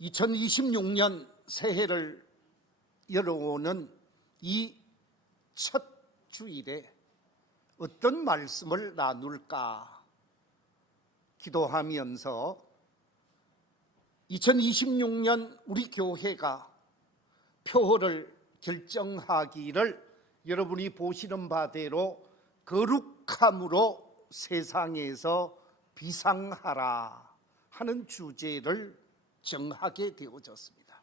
2026년 새해를 열어오는 이 첫 주일에 어떤 말씀을 나눌까 기도하면서 2026년 우리 교회가 표어를 결정하기를 여러분이 보시는 바대로 거룩함으로 세상에서 비상하라 하는 주제를 정하게 되어졌습니다.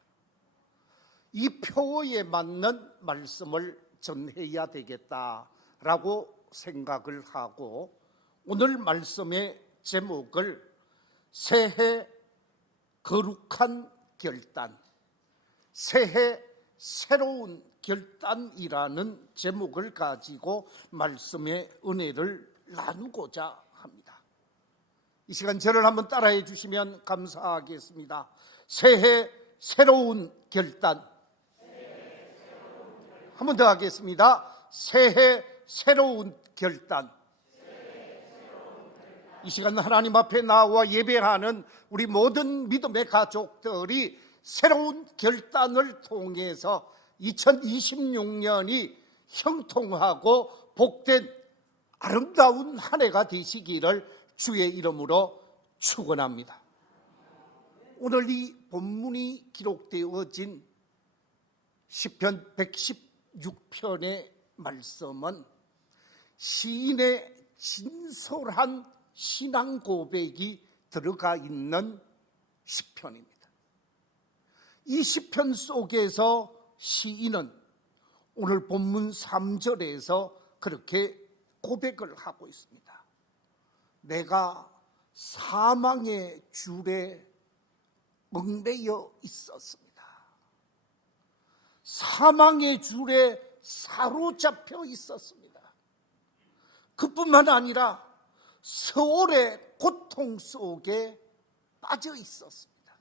이 표어에 맞는 말씀을 전해야 되겠다라고 생각을 하고 오늘 말씀의 제목을 새해 거룩한 결단, 새해 새로운 결단이라는 제목을 가지고 말씀의 은혜를 나누고자 합니다. 이 시간 저를 한번 따라해 주시면 감사하겠습니다. 새해 새로운 결단. 한 번 더 하겠습니다. 새해 새로운 결단. 이 시간 하나님 앞에 나와 예배하는 우리 모든 믿음의 가족들이 새로운 결단을 통해서 2026년이 형통하고 복된 아름다운 한 해가 되시기를 주의 이름으로 축원합니다. 오늘 이 본문이 기록되어진 시편 116편의 말씀은 시인의 진솔한 신앙 고백이 들어가 있는 시편입니다. 이 시편 속에서 시인은 오늘 본문 3절에서 그렇게 고백을 하고 있습니다. 내가 사망의 줄에 얽매여 있었습니다. 사망의 줄에 사로잡혀 있었습니다. 그뿐만 아니라 세월의 고통 속에 빠져 있었습니다.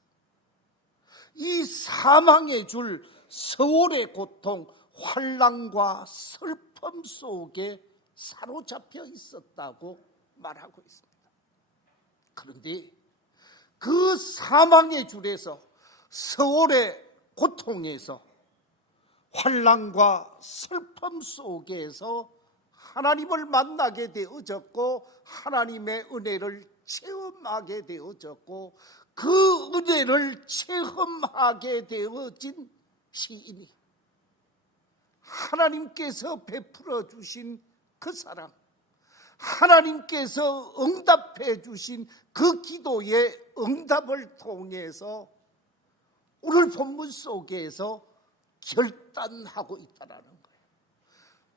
이 사망의 줄, 세월의 고통, 환난과 슬픔 속에 사로잡혀 있었다고 말하고 있습니다. 그런데 그 사망의 줄에서, 세월의 고통에서, 환난과 슬픔 속에서 하나님을 만나게 되어졌고 하나님의 은혜를 체험하게 되어졌고 그 은혜를 체험하게 되어진 시인이 하나님께서 베풀어 주신 그 사랑, 하나님께서 응답해 주신 그 기도의 응답을 통해서 오늘 본문 속에서 결단하고 있다는 거예요.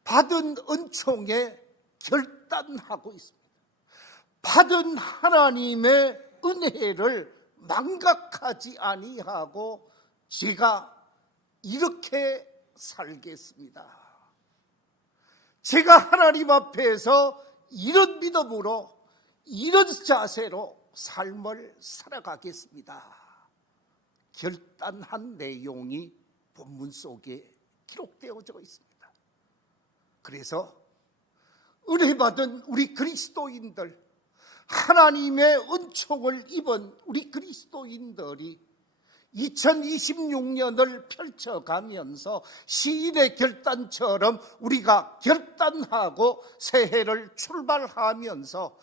받은 은총에 결단하고 있습니다. 받은 하나님의 은혜를 망각하지 아니하고 제가 이렇게 살겠습니다. 제가 하나님 앞에서 이런 믿음으로 이런 자세로 삶을 살아가겠습니다. 결단한 내용이 본문 속에 기록되어져 있습니다. 그래서 은혜 받은 우리 그리스도인들, 하나님의 은총을 입은 우리 그리스도인들이 2026년을 펼쳐가면서 시인의 결단처럼 우리가 결단하고 새해를 출발하면서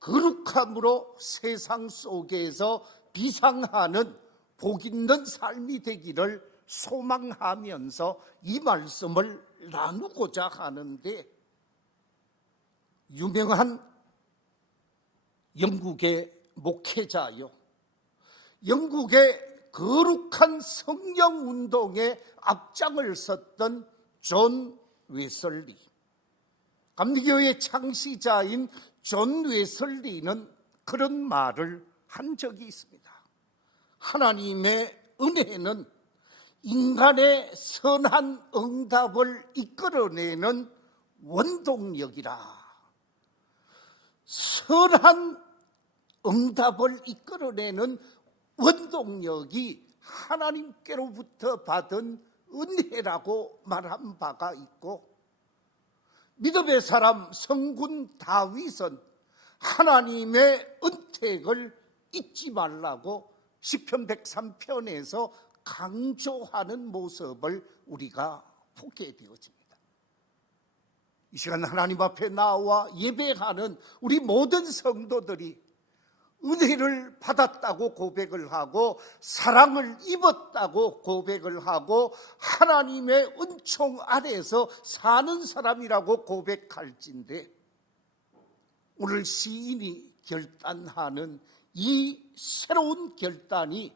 거룩함으로 세상 속에서 비상하는 복 있는 삶이 되기를 소망하면서 이 말씀을 나누고자 하는데, 유명한 영국의 목회자요, 영국의 거룩한 성령 운동의 앞장을 섰던 존 웨슬리, 감리교의 창시자인 존 웨슬리는 그런 말을 한 적이 있습니다. 하나님의 은혜는 인간의 선한 응답을 이끌어내는 원동력이라. 선한 응답을 이끌어내는 원동력이 하나님께로부터 받은 은혜라고 말한 바가 있고, 믿음의 사람 성군 다윗은 하나님의 은택을 잊지 말라고 시편 103편에서 강조하는 모습을 우리가 보게 되어집니다. 이 시간 하나님 앞에 나와 예배하는 우리 모든 성도들이 은혜를 받았다고 고백을 하고 사랑을 입었다고 고백을 하고 하나님의 은총 아래에서 사는 사람이라고 고백할진데, 오늘 시인이 결단하는 이 새로운 결단이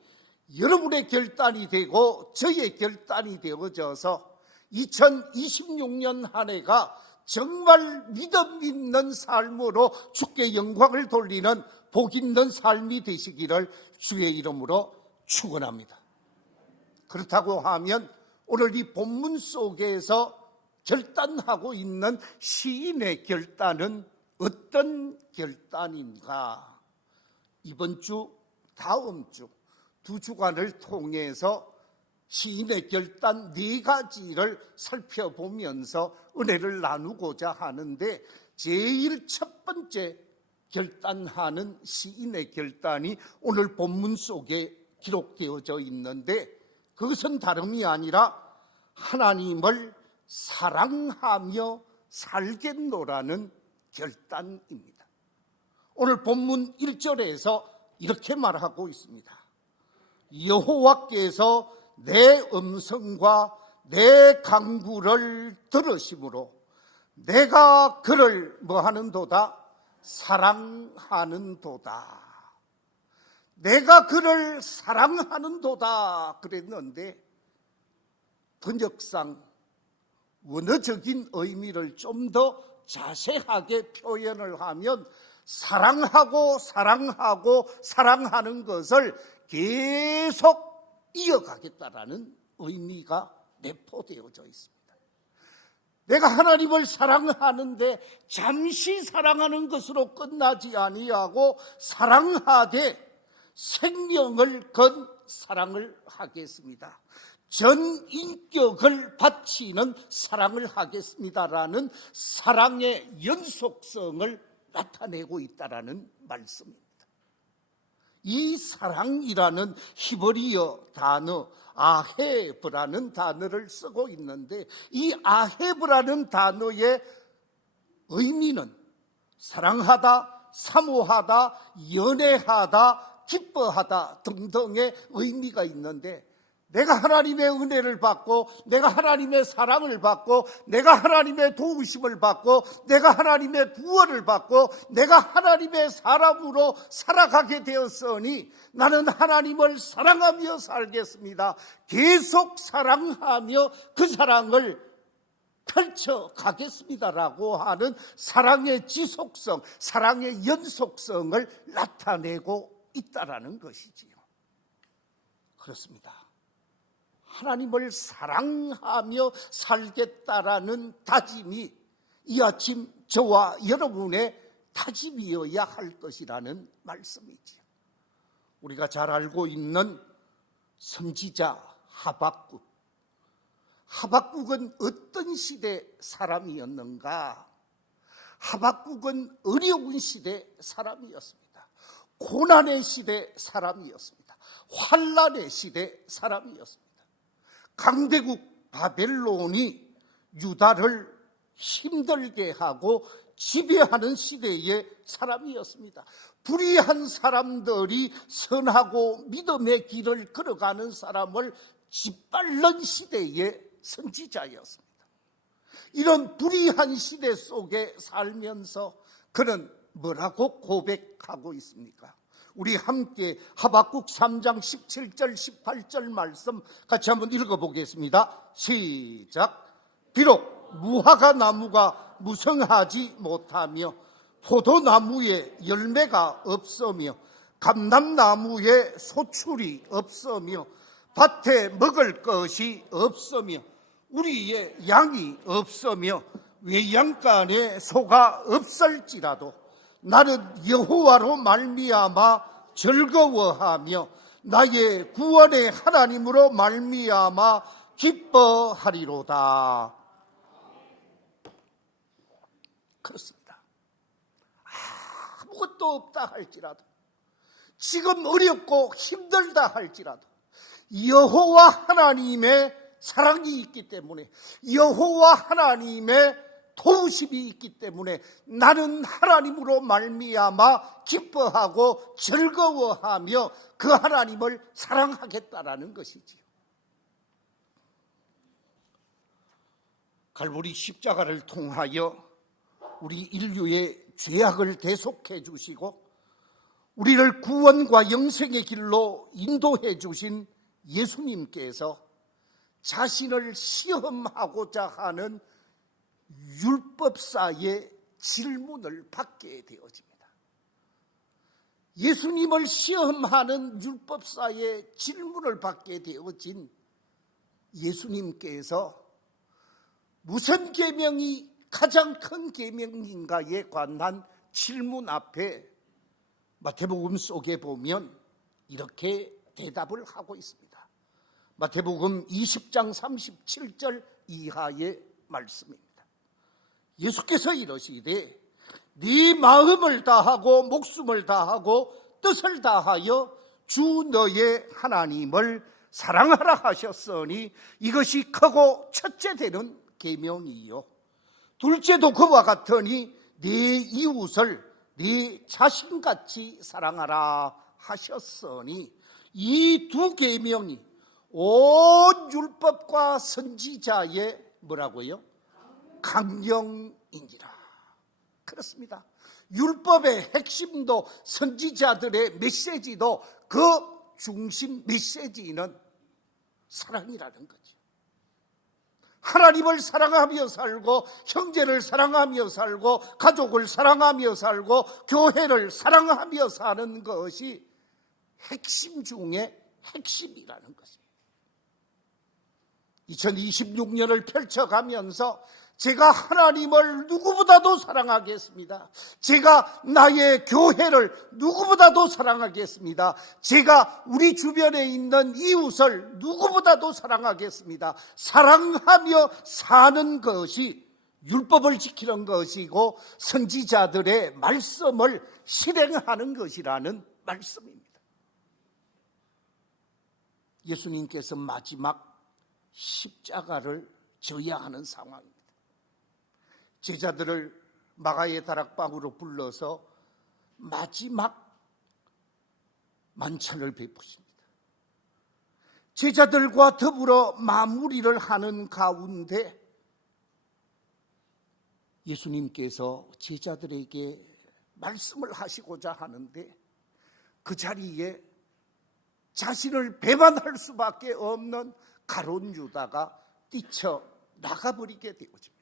여러분의 결단이 되고 저의 결단이 되어져서 2026년 한 해가 정말 믿음 있는 삶으로 주께 영광을 돌리는 복 있는 삶이 되시기를 주의 이름으로 축원합니다. 그렇다고 하면 오늘 이 본문 속에서 결단하고 있는 시인의 결단은 어떤 결단인가? 이번 주, 다음 주 두 주간을 통해서 시인의 결단 4가지를 살펴보면서 은혜를 나누고자 하는데, 제일 첫 번째 결단하는 시인의 결단이 오늘 본문 속에 기록되어져 있는데, 그것은 다름이 아니라 하나님을 사랑하며 살겠노라는 결단입니다. 오늘 본문 1절에서 이렇게 말하고 있습니다. 여호와께서 내 음성과 내 간구를 들으심으로 내가 그를 뭐하는도다? 사랑하는도다. 내가 그를 사랑하는도다 그랬는데, 번역상 원어적인 의미를 좀 더 자세하게 표현을 하면 사랑하고 사랑하고 사랑하는 것을 계속 이어가겠다라는 의미가 내포되어져 있습니다. 내가 하나님을 사랑하는데 잠시 사랑하는 것으로 끝나지 아니하고 사랑하되 생명을 건 사랑을 하겠습니다. 전 인격을 바치는 사랑을 하겠습니다라는 사랑의 연속성을 나타내고 있다라는 말씀입니다. 이 사랑이라는 히브리어 단어 아헤브라는 단어를 쓰고 있는데, 이 아헤브라는 단어의 의미는 사랑하다, 사모하다, 연애하다, 기뻐하다 등등의 의미가 있는데, 내가 하나님의 은혜를 받고 내가 하나님의 사랑을 받고 내가 하나님의 도우심을 받고 내가 하나님의 구원을 받고 내가 하나님의 사람으로 살아가게 되었으니 나는 하나님을 사랑하며 살겠습니다. 계속 사랑하며 그 사랑을 펼쳐가겠습니다라고 하는 사랑의 지속성, 사랑의 연속성을 나타내고 있다라는 것이지요. 그렇습니다. 하나님을 사랑하며 살겠다라는 다짐이 이 아침 저와 여러분의 다짐이어야 할 것이라는 말씀이지요. 우리가 잘 알고 있는 선지자 하박국. 하박국은 어떤 시대 사람이었는가? 하박국은 어려운 시대 사람이었습니다. 고난의 시대 사람이었습니다. 환난의 시대 사람이었습니다. 강대국 바벨론이 유다를 힘들게 하고 지배하는 시대의 사람이었습니다. 불의한 사람들이 선하고 믿음의 길을 걸어가는 사람을 짓밟는 시대의 선지자였습니다. 이런 불의한 시대 속에 살면서 그는 뭐라고 고백하고 있습니까? 우리 함께 하박국 3장 17절 18절 말씀 같이 한번 읽어보겠습니다. 시작. 비록 무화과 나무가 무성하지 못하며 포도나무에 열매가 없으며 감람나무에 소출이 없으며 밭에 먹을 것이 없으며 우리의 양이 없으며 외양간에 소가 없을지라도 나는 여호와로 말미암아 즐거워하며 나의 구원의 하나님으로 말미암아 기뻐하리로다. 그렇습니다. 아무것도 없다 할지라도 지금 어렵고 힘들다 할지라도 여호와 하나님의 사랑이 있기 때문에, 여호와 하나님의 도우심이 있기 때문에 나는 하나님으로 말미암아 기뻐하고 즐거워하며 그 하나님을 사랑하겠다라는 것이지요. 갈보리 십자가를 통하여 우리 인류의 죄악을 대속해 주시고 우리를 구원과 영생의 길로 인도해 주신 예수님께서 자신을 시험하고자 하는 율법사의 질문을 받게 되어집니다. 예수님을 시험하는 율법사의 질문을 받게 되어진 예수님께서 무슨 계명이 가장 큰 계명인가에 관한 질문 앞에 마태복음 속에 보면 이렇게 대답을 하고 있습니다. 마태복음 20장 37절 이하의 말씀입니다. 예수께서 이러시되 네 마음을 다하고 목숨을 다하고 뜻을 다하여 주 너의 하나님을 사랑하라 하셨으니 이것이 크고 첫째 되는 계명이요 둘째도 그와 같으니 네 이웃을 네 자신같이 사랑하라 하셨으니 이 두 계명이 온 율법과 선지자의 뭐라고요? 강령이니라. 그렇습니다. 율법의 핵심도 선지자들의 메시지도 그 중심 메시지는 사랑이라는 거죠. 하나님을 사랑하며 살고 형제를 사랑하며 살고 가족을 사랑하며 살고 교회를 사랑하며 사는 것이 핵심 중에 핵심이라는 것입니다. 2026년을 펼쳐가면서 제가 하나님을 누구보다도 사랑하겠습니다. 제가 나의 교회를 누구보다도 사랑하겠습니다. 제가 우리 주변에 있는 이웃을 누구보다도 사랑하겠습니다. 사랑하며 사는 것이 율법을 지키는 것이고 선지자들의 말씀을 실행하는 것이라는 말씀입니다. 예수님께서 마지막 십자가를 져야 하는 상황입니다. 제자들을 마가의 다락방으로 불러서 마지막 만찬을 베푸십니다. 제자들과 더불어 마무리를 하는 가운데 예수님께서 제자들에게 말씀을 하시고자 하는데 그 자리에 자신을 배반할 수밖에 없는 가룟 유다가 뛰쳐 나가버리게 되어집니다.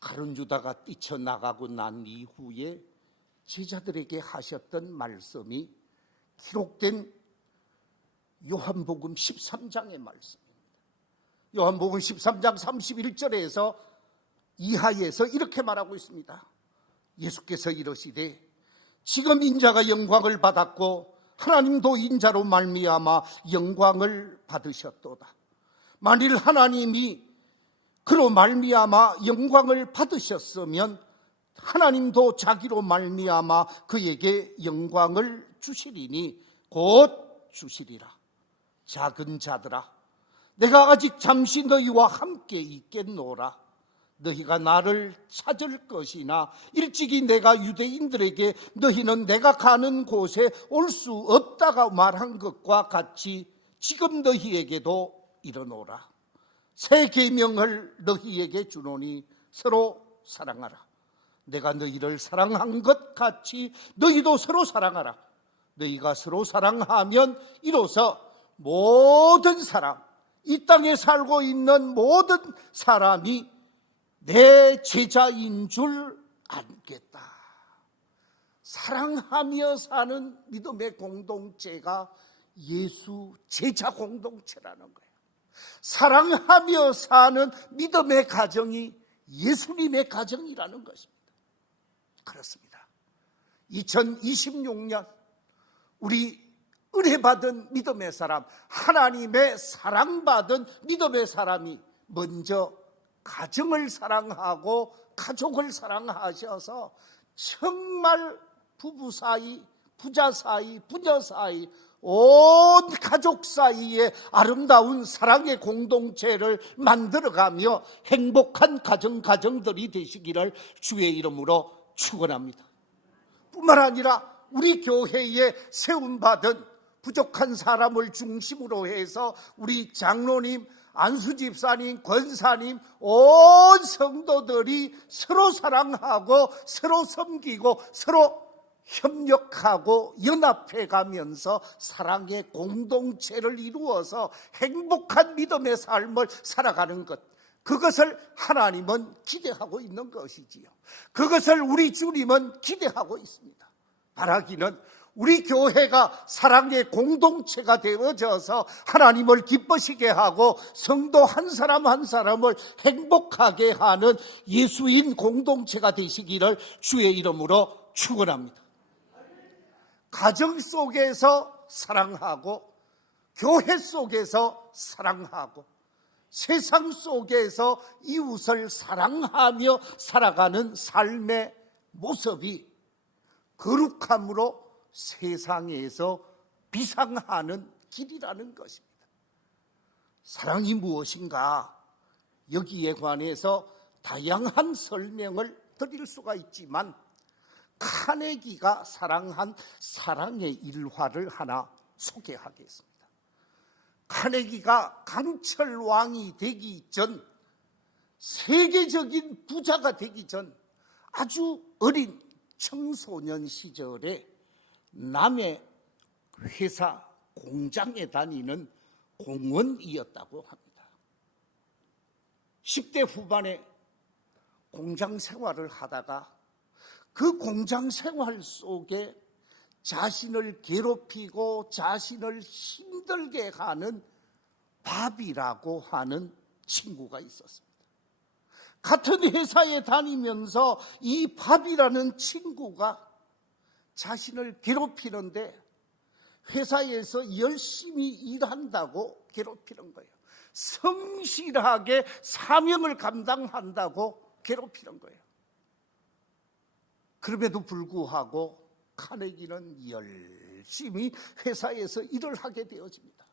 가룟 유다가 뛰쳐나가고 난 이후에 제자들에게 하셨던 말씀이 기록된 요한복음 13장의 말씀입니다. 요한복음 13장 31절에서 이하에서 이렇게 말하고 있습니다. 예수께서 이러시되 지금 인자가 영광을 받았고 하나님도 인자로 말미암아 영광을 받으셨도다. 만일 하나님이 그로 말미암아 영광을 받으셨으면 하나님도 자기로 말미암아 그에게 영광을 주시리니 곧 주시리라. 작은 자들아, 내가 아직 잠시 너희와 함께 있겠노라. 너희가 나를 찾을 것이나 일찍이 내가 유대인들에게 너희는 내가 가는 곳에 올 수 없다가 말한 것과 같이 지금 너희에게도 이르노라. 새 계명을 너희에게 주노니 서로 사랑하라. 내가 너희를 사랑한 것 같이 너희도 서로 사랑하라. 너희가 서로 사랑하면 이로써 모든 사람, 이 땅에 살고 있는 모든 사람이 내 제자인 줄 알겠다. 사랑하며 사는 믿음의 공동체가 예수 제자 공동체라는 거예요. 사랑하며 사는 믿음의 가정이 예수님의 가정이라는 것입니다. 그렇습니다. 2026년 우리 은혜받은 믿음의 사람, 하나님의 사랑받은 믿음의 사람이 먼저 가정을 사랑하고 가족을 사랑하셔서 정말 부부 사이, 부자 사이, 부녀 사이, 온 가족 사이에 아름다운 사랑의 공동체를 만들어가며 행복한 가정들이 되시기를 주의 이름으로 축원합니다. 뿐만 아니라 우리 교회에 세움받은 부족한 사람을 중심으로 해서 우리 장로님, 안수집사님, 권사님, 온 성도들이 서로 사랑하고 서로 섬기고 서로 협력하고 연합해 가면서 사랑의 공동체를 이루어서 행복한 믿음의 삶을 살아가는 것, 그것을 하나님은 기대하고 있는 것이지요. 그것을 우리 주님은 기대하고 있습니다. 바라기는 우리 교회가 사랑의 공동체가 되어져서 하나님을 기쁘시게 하고 성도 한 사람 한 사람을 행복하게 하는 예수인 공동체가 되시기를 주의 이름으로 축원합니다. 가정 속에서 사랑하고 교회 속에서 사랑하고 세상 속에서 이웃을 사랑하며 살아가는 삶의 모습이 거룩함으로 세상에서 비상하는 길이라는 것입니다. 사랑이 무엇인가? 여기에 관해서 다양한 설명을 드릴 수가 있지만 카네기가 사랑한 사랑의 일화를 하나 소개하겠습니다. 카네기가 강철 왕이 되기 전, 세계적인 부자가 되기 전 아주 어린 청소년 시절에 남의 회사 공장에 다니는 공원이었다고 합니다. 10대 후반에 공장 생활을 하다가 그 공장 생활 속에 자신을 괴롭히고 자신을 힘들게 하는 밥이라고 하는 친구가 있었습니다. 같은 회사에 다니면서 이 밥이라는 친구가 자신을 괴롭히는데 회사에서 열심히 일한다고 괴롭히는 거예요. 성실하게 사명을 감당한다고 괴롭히는 거예요. 그럼에도 불구하고 카네기는 열심히 회사에서 일을 하게 되어집니다.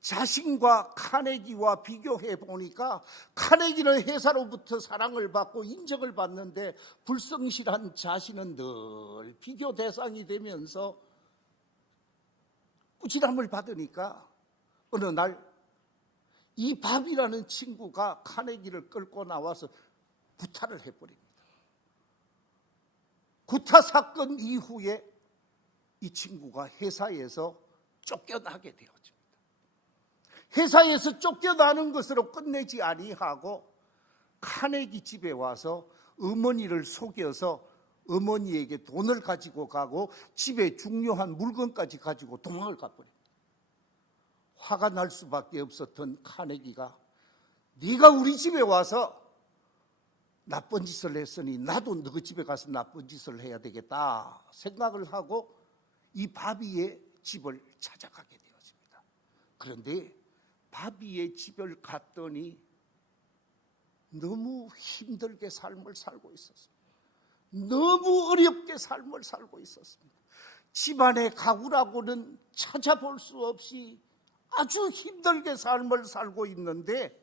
자신과 카네기와 비교해 보니까 카네기는 회사로부터 사랑을 받고 인정을 받는데 불성실한 자신은 늘 비교 대상이 되면서 꾸지람을 받으니까 어느 날 이 밥이라는 친구가 카네기를 끌고 나와서 구타를 해버립니다. 구타 사건 이후에 이 친구가 회사에서 쫓겨나게 되어집니다. 회사에서 쫓겨나는 것으로 끝내지 아니하고 카네기 집에 와서 어머니를 속여서 어머니에게 돈을 가지고 가고 집에 중요한 물건까지 가지고 도망을 가버립니다. 화가 날 수밖에 없었던 카네기가 네가 우리 집에 와서 나쁜 짓을 했으니 나도 너 집에 가서 나쁜 짓을 해야 되겠다 생각을 하고 이 바비의 집을 찾아가게 되었습니다. 그런데 바비의 집을 갔더니 너무 힘들게 삶을 살고 있었습니다. 너무 어렵게 삶을 살고 있었습니다. 집안의 가구라고는 찾아볼 수 없이 아주 힘들게 삶을 살고 있는데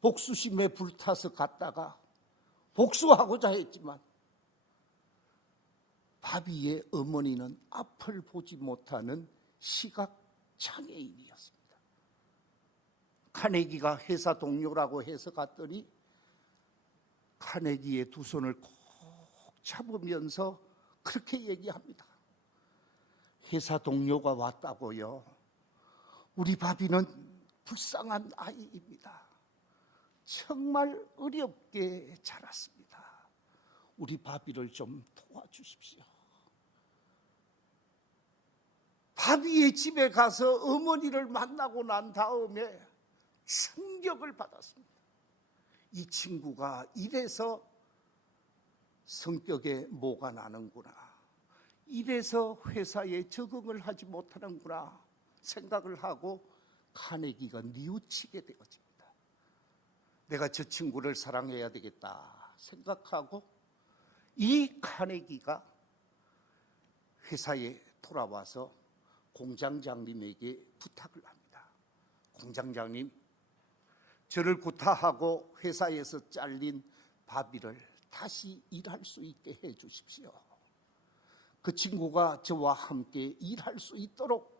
복수심에 불타서 갔다가 복수하고자 했지만 바비의 어머니는 앞을 보지 못하는 시각장애인이었습니다. 카네기가 회사 동료라고 해서 갔더니 카네기의 두 손을 꼭 잡으면서 그렇게 얘기합니다. 회사 동료가 왔다고요. 우리 바비는 불쌍한 아이입니다. 정말 어렵게 자랐습니다. 우리 바비를 좀 도와주십시오. 바비의 집에 가서 어머니를 만나고 난 다음에 충격을 받았습니다. 이 친구가 이래서 성격에 뭐가 나는구나. 이래서 회사에 적응을 하지 못하는구나 생각을 하고 카네기가 뉘우치게 되어집니다. 내가 저 친구를 사랑해야 되겠다 생각하고 이 카네기가 회사에 돌아와서 공장장님에게 부탁을 합니다. 공장장님, 저를 구타하고 회사에서 잘린 바비를 다시 일할 수 있게 해 주십시오. 그 친구가 저와 함께 일할 수 있도록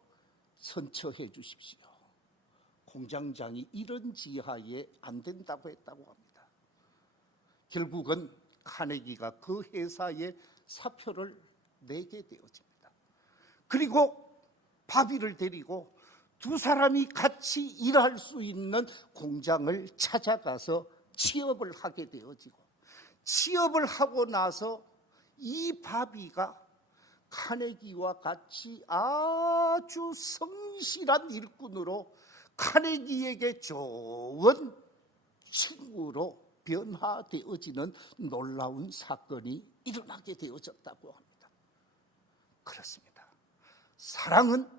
선처해 주십시오. 공장장이 이런 지하에 안 된다고 했다고 합니다. 결국은 카네기가 그 회사에 사표를 내게 되어집니다. 그리고 바비를 데리고 두 사람이 같이 일할 수 있는 공장을 찾아가서 취업을 하게 되어지고, 취업을 하고 나서 이 바비가 카네기와 같이 아주 성실한 일꾼으로 카네기에게 좋은 친구로 변화되어지는 놀라운 사건이 일어나게 되어졌다고 합니다. 그렇습니다. 사랑은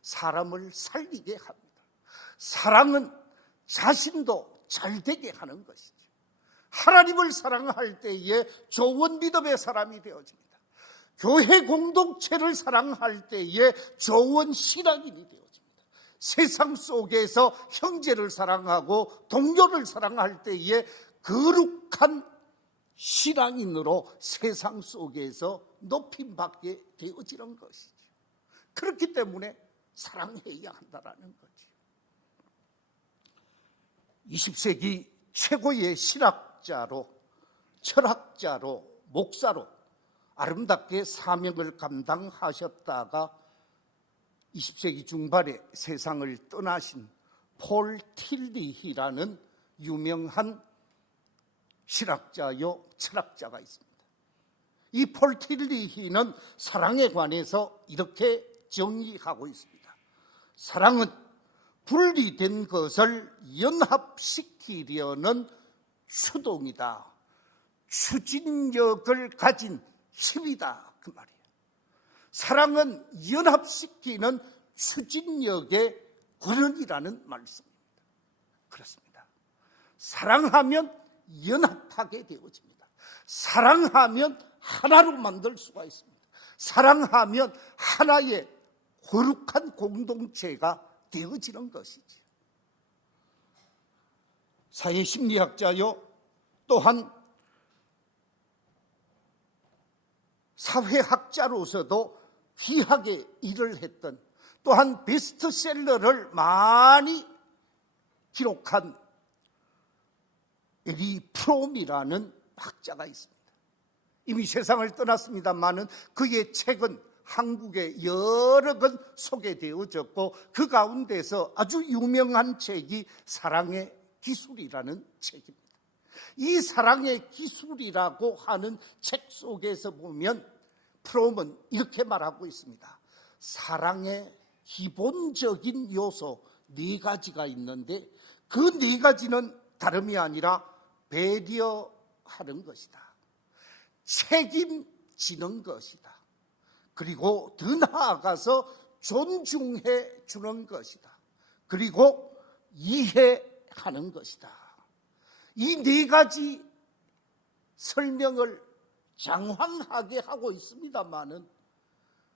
사람을 살리게 합니다. 사랑은 자신도 잘되게 하는 것이죠. 하나님을 사랑할 때에 좋은 믿음의 사람이 되어집니다. 교회 공동체를 사랑할 때에 좋은 신앙인이 되어집니다. 세상 속에서 형제를 사랑하고 동료를 사랑할 때에 거룩한 신앙인으로 세상 속에서 높임받게 되어지는 것이죠. 그렇기 때문에 사랑해야 한다는 거죠. 20세기 최고의 신학자로, 철학자로, 목사로 아름답게 사명을 감당하셨다가 20세기 중반에 세상을 떠나신 폴 틸리히라는 유명한 신학자요 철학자가 있습니다. 이 폴 틸리히는 사랑에 관해서 이렇게 정의하고 있습니다. 사랑은 분리된 것을 연합시키려는 추동이다. 추진력을 가진 힘이다. 그 말이에요. 사랑은 연합시키는 추진력의 권한이라는 말씀입니다. 그렇습니다. 사랑하면 연합하게 되어집니다. 사랑하면 하나로 만들 수가 있습니다. 사랑하면 하나의 거룩한 공동체가 되어지는 것이지. 사회심리학자요, 또한 사회학자로서도 귀하게 일을 했던, 또한 베스트셀러를 많이 기록한 에리 프롬이라는 학자가 있습니다. 이미 세상을 떠났습니다마는 그의 책은 한국에 여러 권 소개되어졌고, 그 가운데서 아주 유명한 책이 사랑의 기술이라는 책입니다. 이 사랑의 기술이라고 하는 책 속에서 보면 프롬은 이렇게 말하고 있습니다. 사랑의 기본적인 요소 4가지가 있는데, 그 4가지는 다름이 아니라 배려하는 것이다, 책임지는 것이다, 그리고 더 나아가서 존중해 주는 것이다, 그리고 이해하는 것이다. 이 4가지 설명을 장황하게 하고 있습니다마는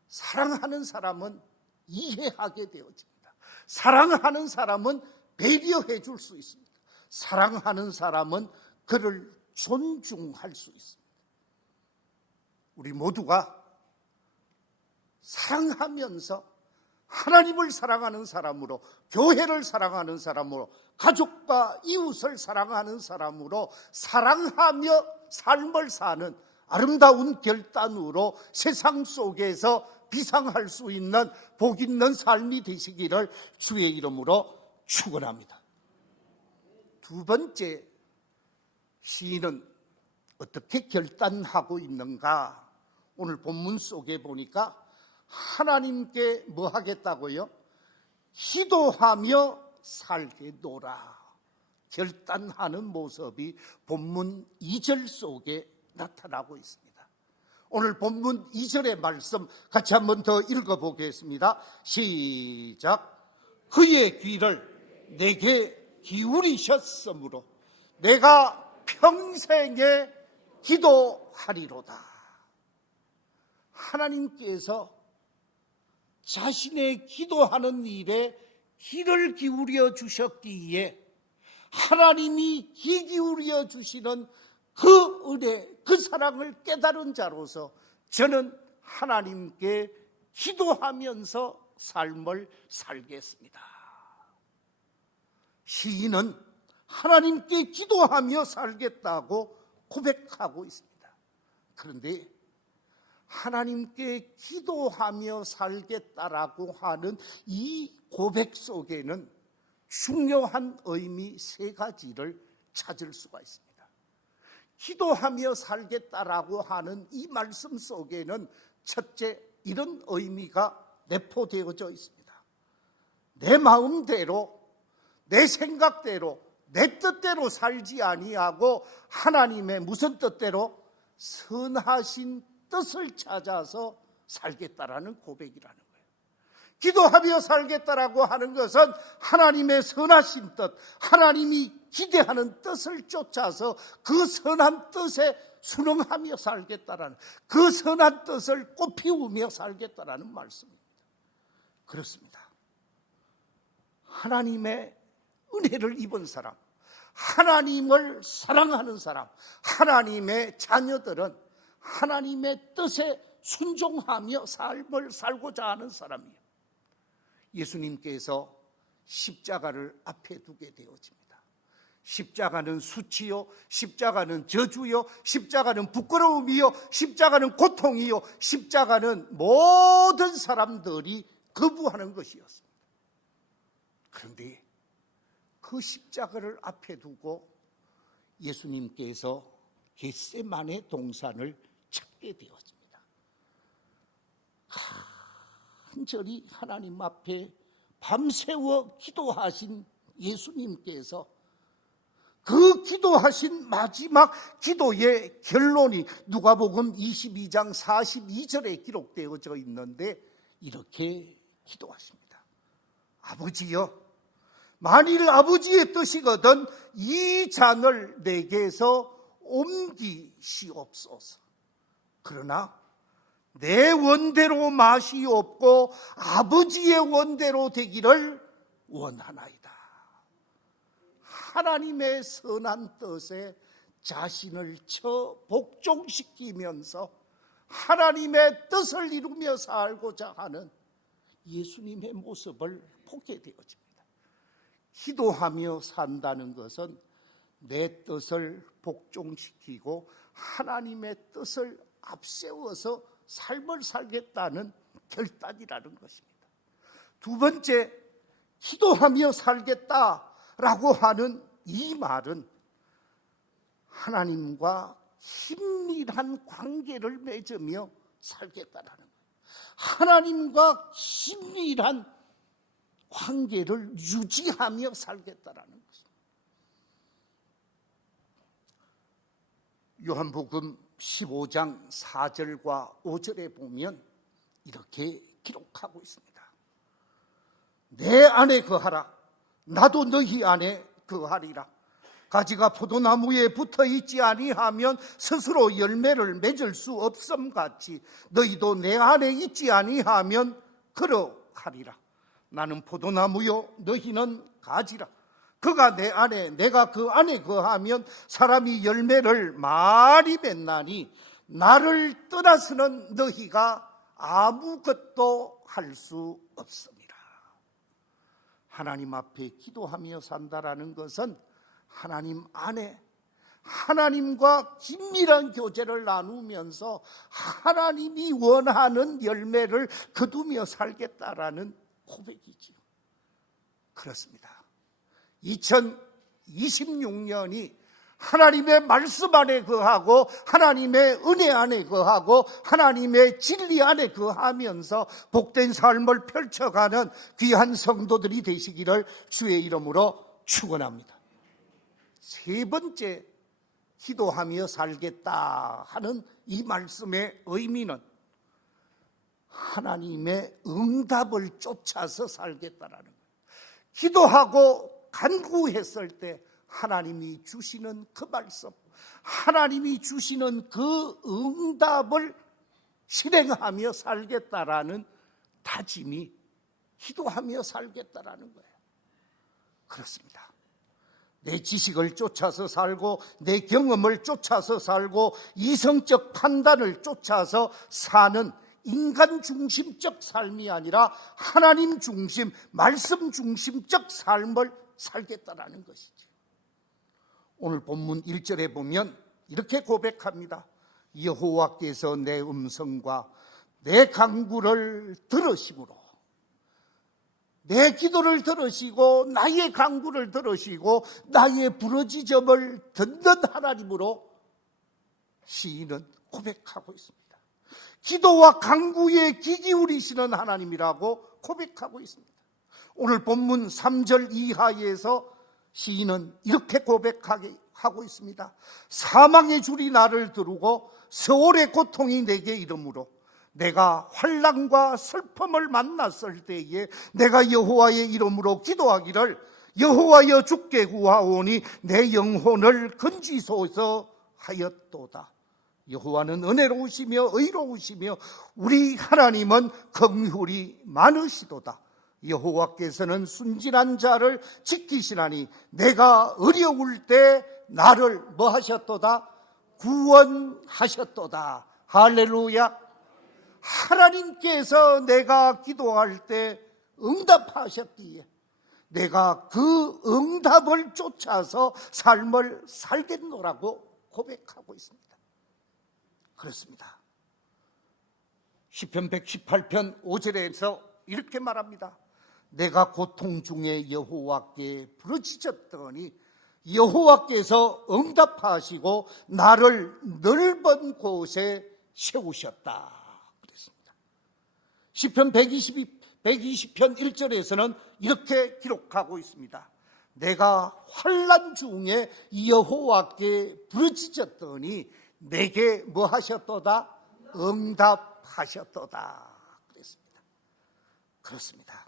사랑하는 사람은 이해하게 되어집니다. 사랑하는 사람은 배려해 줄 수 있습니다. 사랑하는 사람은 그를 존중할 수 있습니다. 우리 모두가 사랑하면서 하나님을 사랑하는 사람으로, 교회를 사랑하는 사람으로, 가족과 이웃을 사랑하는 사람으로 사랑하며 삶을 사는 아름다운 결단으로 세상 속에서 비상할 수 있는 복 있는 삶이 되시기를 주의 이름으로 축원합니다. 두 번째, 시인은 어떻게 결단하고 있는가? 오늘 본문 속에 보니까 하나님께 뭐 하겠다고요? 기도하며 살게노라. 결단하는 모습이 본문 2절 속에 나타나고 있습니다. 오늘 본문 2절의 말씀 같이 한번 더 읽어보겠습니다. 시작. 그의 귀를 내게 기울이셨으므로 내가 평생에 기도하리로다. 하나님께서 자신의 기도하는 일에 귀를 기울여 주셨기에 하나님이 귀 기울여 주시는 그 은혜, 그 사랑을 깨달은 자로서 저는 하나님께 기도하면서 삶을 살겠습니다. 시인은 하나님께 기도하며 살겠다고 고백하고 있습니다. 그런데 하나님께 기도하며 살겠다라고 하는 이 고백 속에는 중요한 의미 세 가지를 찾을 수가 있습니다. 기도하며 살겠다라고 하는 이 말씀 속에는 첫째, 이런 의미가 내포되어져 있습니다. 내 마음대로, 내 생각대로, 내 뜻대로 살지 아니하고 하나님의 무슨 뜻대로? 선하신 뜻을 찾아서 살겠다라는 고백이라는 거예요. 기도하며 살겠다라고 하는 것은 하나님의 선하신 뜻, 하나님이 기대하는 뜻을 쫓아서 그 선한 뜻에 순응하며 살겠다라는, 그 선한 뜻을 꽃피우며 살겠다라는 말씀입니다. 그렇습니다. 하나님의 은혜를 입은 사람, 하나님을 사랑하는 사람, 하나님의 자녀들은 하나님의 뜻에 순종하며 삶을 살고자 하는 사람이에요. 예수님께서 십자가를 앞에 두게 되어집니다. 십자가는 수치요, 십자가는 저주요, 십자가는 부끄러움이요, 십자가는 고통이요, 십자가는 모든 사람들이 거부하는 것이었습니다. 그런데 그 십자가를 앞에 두고 예수님께서 겟세마네 동산을 찾게 되었습니다. 간절히 하나님 앞에 밤새워 기도하신 예수님께서 그 기도하신 마지막 기도의 결론이 누가복음 22장 42절에 기록되어져 있는데 이렇게 기도하십니다. 아버지여, 만일 아버지의 뜻이거든 이 잔을 내게서 옮기시옵소서. 그러나 내 원대로 마시옵고 아버지의 원대로 되기를 원하나이다. 하나님의 선한 뜻에 자신을 복종시키면서 하나님의 뜻을 이루며 살고자 하는 예수님의 모습을 보게 되어집니다. 기도하며 산다는 것은 내 뜻을 복종시키고 하나님의 뜻을 앞세워서 삶을 살겠다는 결단이라는 것입니다. 두 번째, 기도하며 살겠다라고 하는 이 말은 하나님과 긴밀한 관계를 맺으며 살겠다라는 거예요. 하나님과 긴밀한 관계를 유지하며 살겠다라는 것입니다. 요한복음 15장 4절과 5절에 보면 이렇게 기록하고 있습니다. 내 안에 거하라, 나도 너희 안에 거하리라. 가지가 포도나무에 붙어 있지 아니하면 스스로 열매를 맺을 수 없음같이 너희도 내 안에 있지 아니하면 그러하리라. 나는 포도나무요, 너희는 가지라. 그가 내 안에, 내가 그 안에 거하면 사람이 열매를 많이 맺나니 나를 떠나서는 너희가 아무것도 할 수 없습니다. 하나님 앞에 기도하며 산다라는 것은 하나님 안에 하나님과 긴밀한 교제를 나누면서 하나님이 원하는 열매를 거두며 살겠다라는 고백이지요. 그렇습니다. 2026년이 하나님의 말씀 안에 거하고 하나님의 은혜 안에 거하고 하나님의 진리 안에 거하면서 복된 삶을 펼쳐가는 귀한 성도들이 되시기를 주의 이름으로 축원합니다. 세 번째, 기도하며 살겠다 하는 이 말씀의 의미는 하나님의 응답을 쫓아서 살겠다라는 거예요. 기도하고 간구했을 때 하나님이 주시는 그 말씀, 하나님이 주시는 그 응답을 실행하며 살겠다라는 다짐이 기도하며 살겠다라는 거예요. 그렇습니다. 내 지식을 쫓아서 살고 내 경험을 쫓아서 살고 이성적 판단을 쫓아서 사는 인간 중심적 삶이 아니라 하나님 중심, 말씀 중심적 삶을 살겠다라는 것이죠. 오늘 본문 1절에 보면 이렇게 고백합니다. 여호와께서 내 음성과 내 간구를 들으심으로, 내 기도를 들으시고 나의 간구를 들으시고 나의 부르짖음을 듣는 하나님으로 시인은 고백하고 있습니다. 기도와 간구에 귀 기울이시는 하나님이라고 고백하고 있습니다. 오늘 본문 3절 이하에서 시인은 이렇게 고백하고 있습니다. 사망의 줄이 나를 두르고 세월의 고통이 내게 이르므로 내가 환난과 슬픔을 만났을 때에 내가 여호와의 이름으로 기도하기를 여호와여 주께 구하오니 내 영혼을 건지소서 하였도다. 여호와는 은혜로우시며 의로우시며 우리 하나님은 긍휼이 많으시도다. 여호와께서는 순진한 자를 지키시나니 내가 어려울 때 나를 뭐 하셨도다? 구원하셨도다. 할렐루야. 하나님께서 내가 기도할 때 응답하셨기에 내가 그 응답을 쫓아서 삶을 살겠노라고 고백하고 있습니다. 그렇습니다. 시편 118편 5절에서 이렇게 말합니다. 내가 고통 중에 여호와께 부르짖었더니 여호와께서 응답하시고 나를 넓은 곳에 세우셨다. 그랬습니다. 시편 120편 1절에서는 이렇게 기록하고 있습니다. 내가 환난 중에 여호와께 부르짖었더니 내게 뭐 하셨도다? 응답하셨도다. 그랬습니다. 그렇습니다.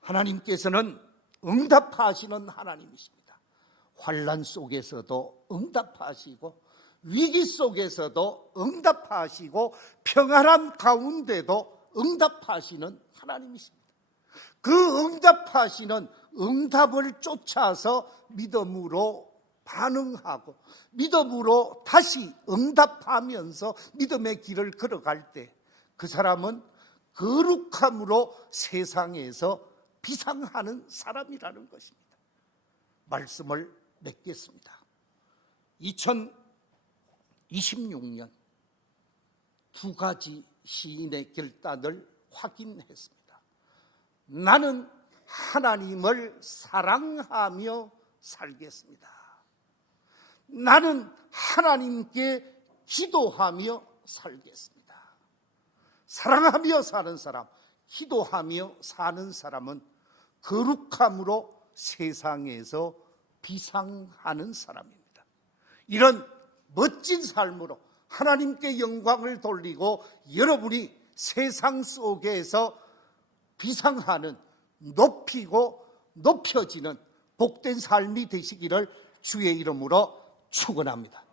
하나님께서는 응답하시는 하나님이십니다. 환난 속에서도 응답하시고 위기 속에서도 응답하시고 평안한 가운데도 응답하시는 하나님이십니다. 그 응답하시는 응답을 쫓아서 믿음으로 반응하고 믿음으로 다시 응답하면서 믿음의 길을 걸어갈 때 그 사람은 거룩함으로 세상에서 비상하는 사람이라는 것입니다. 말씀을 맺겠습니다. 2026년 두 가지 시인의 결단을 확인했습니다. 나는 하나님을 사랑하며 살겠습니다. 나는 하나님께 기도하며 살겠습니다. 사랑하며 사는 사람, 기도하며 사는 사람은 거룩함으로 세상에서 비상하는 사람입니다. 이런 멋진 삶으로 하나님께 영광을 돌리고 여러분이 세상 속에서 비상하는, 높이고 높여지는 복된 삶이 되시기를 주의 이름으로 축원합니다.